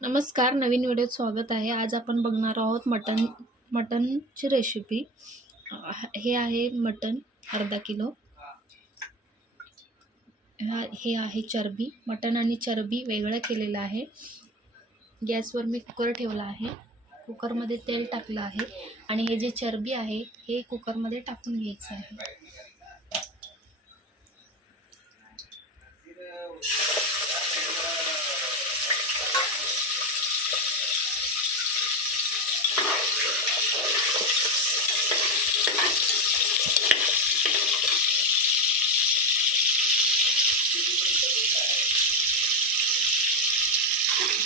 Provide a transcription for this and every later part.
नमस्कार, नवीन व्हिडिओत स्वागत आहे. आज आपण बघणार आहोत मटनची रेसिपी. हे आहे मटन अर्धा किलो. हे आहे चरबी. मटन आणि चरबी वेगळं केलेलं आहे. गॅसवर मी कुकर ठेवला आहे. कुकरमध्ये तेल टाकलं आहे आणि हे जे चरबी आहे हे कुकरमध्ये टाकून घ्यायचं आहे.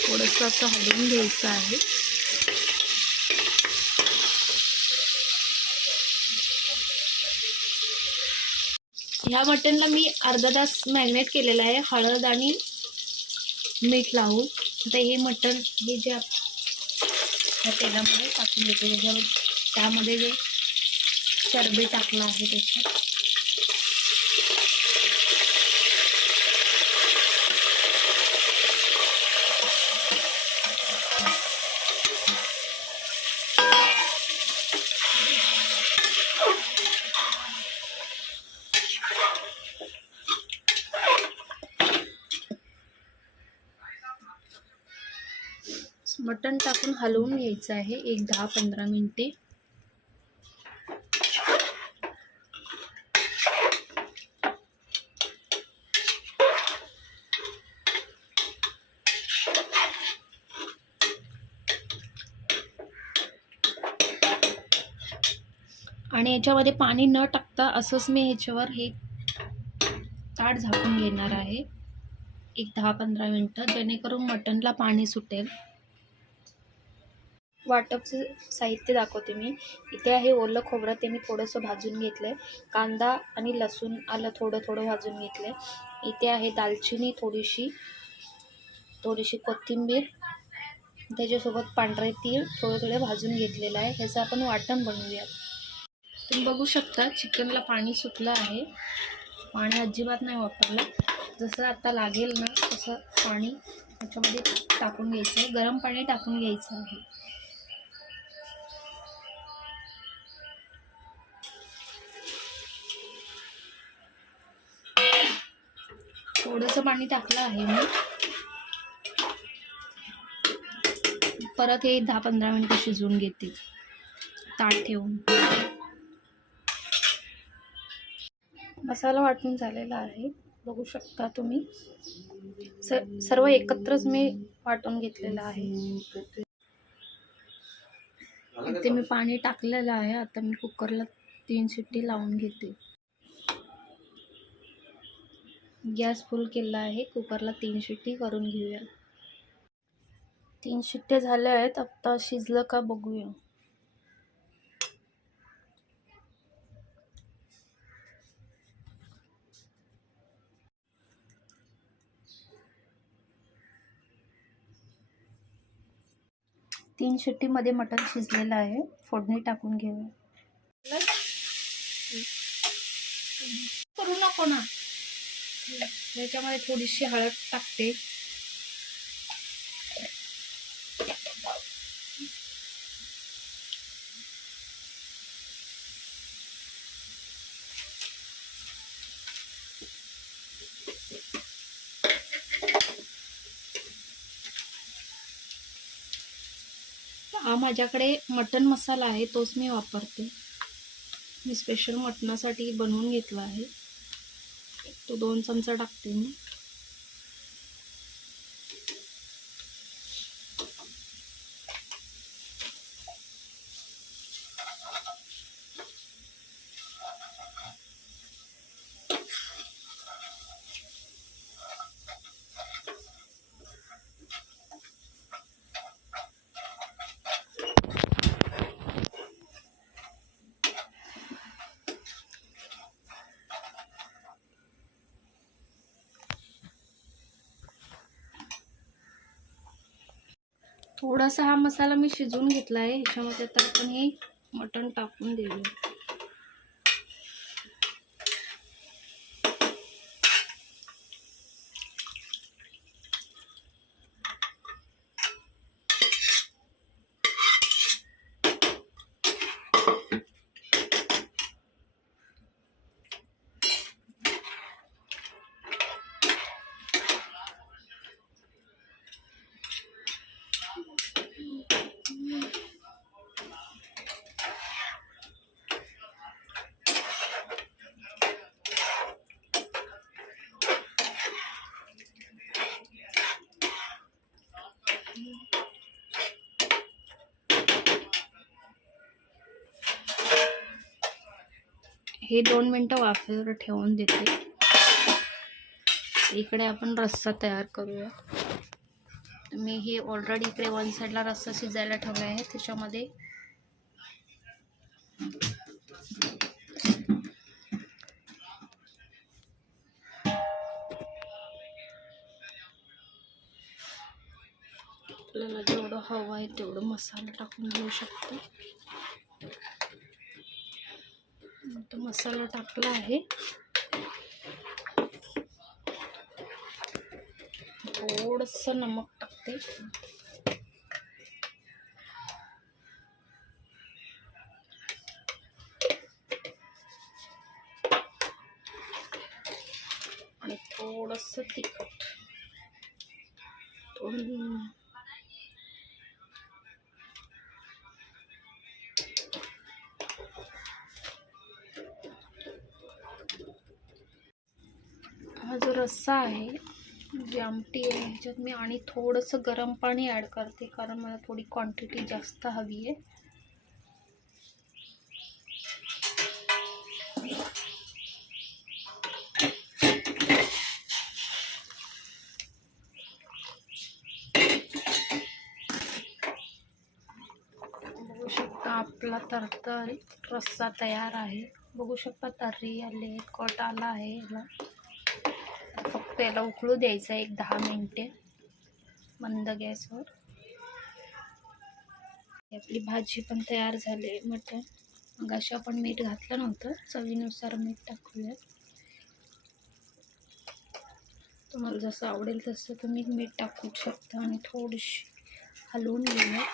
थोडंसं असं हलवून घ्यायचं आहे. ह्या मटनला मी अर्धा तास मॅरिनेट केलेलं आहे हळद आणि मीठ लावून. आता हे मटन हे जे त्या तेलामध्ये टाकून घेतो. त्यामध्ये जे चरबी टाकलं आहे त्याच्यात मटन टाकून हलवून घ्यायचं आहे एक 10-15 मिनिटे. आणि याच्यामध्ये पाणी न टाकता असंच मी ह्याच्यावर हे ताट झाकून घेणार आहे एक 10-15 मिनिटं, जेणेकरून मटनला पाणी सुटेल. वाटपचे साहित्य दाखवते मी. इथे आहे ओलं खोबरं, ते मी थोडंसं भाजून घेतलंय. कांदा आणि लसूण आलं थोडं भाजून घेतलंय. इथे आहे दालचिनी थोडीशी कोथिंबीर, त्याच्यासोबत पांढरे तीळ थोडे भाजून घेतलेलं आहे. ह्याचं आपण वाटण बनवूया. तुम्ही बघू शकता चिकनला पाणी सुटलं आहे. पाणी अजिबात नाही वापरलं. जसं आता लागेल ना तसं पाणी त्याच्यामध्ये टाकून घ्यायचं आहे. गरम पाणी टाकून घ्यायचं आहे. थोडंसं पाणी टाकलं आहे मी. परत हे 10-15 मिनिटं शिजवून घेते ताट ठेवून. मसाला वाटून झालेला आहे, बघू शकता तुम्ही. सर्व एकत्रच मी वाटून घेतलेलं आहे. इथे मी पाणी टाकलेलं आहे. आता मी कुकरला 3 शिट्टी लावून घेते. गॅस फुल केला आहे. कुकरला 3 शिट्टी करून घेऊया. 3 शिट्ट्या झाल्या आहेत. आता शिजलं का बघूया. तीन शिट्टीमध्ये मटण शिजलेलं आहे. फोडणी टाकून घेऊया. करू नको ना. त्याच्यामध्ये थोडीशी हळद टाकते. हा माझ्याकडे मटन मसाला आहे, तोच मी वापरते. मी स्पेशल मटणासाठी बनवून घेतला आहे. तो 2 चमचा टाकते मी. थोडासा हा मसाला मी शिजवून घेतला आहे. ह्याच्यामध्ये आता आपण हे मटण टाकून देऊया. हे 2 मिनटं वाफेवर ठेवून देते. इकडे आपण रस्सा तयार करूया. मी हे ऑलरेडी इकडे वन साईडला रस्सा शिजायला ठेवला आहे. त्याच्यामध्ये आपल्याला जेवढं हवं आहे तेवढं मसाला टाकून घेऊ शकतो. तो मसाला टाकला आहे. थोडंसं नमक टाकते. आणि थोडंसं तिखट. हा जो रस्सा आहे, जी आमटी आहे, ह्याच्यात मी आणि थोडंसं गरम पाणी ॲड करते, कारण मला थोडी क्वांटिटी जास्त हवी आहे. बघू शकता आपला तरतर रस्सा तयार आहे. बघू शकता तर्री आले, कट आला आहे. याला फक्त याला उकळू द्यायचं 10 मिनिटे मंद गॅसवर. आपली भाजी पण तयार झाली. मटण मगाशी आपण मीठ घातलं नव्हतं, चवीनुसार मीठ टाकूया. तुम्हाला जसं आवडेल तसं तुम्ही मीठ टाकू शकता. आणि थोडीशी हलवून घेऊया.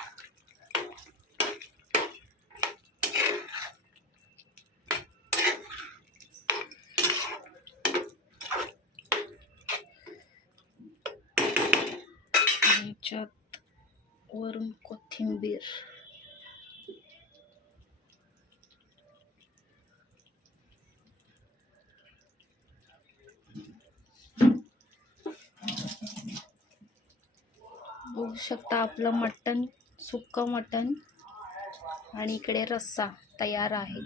ह्याच्यात वरून कोथिंबीर. बघू शकता आपलं मटण, सुक्कं मटण आणि इकडे रस्सा तयार आहे.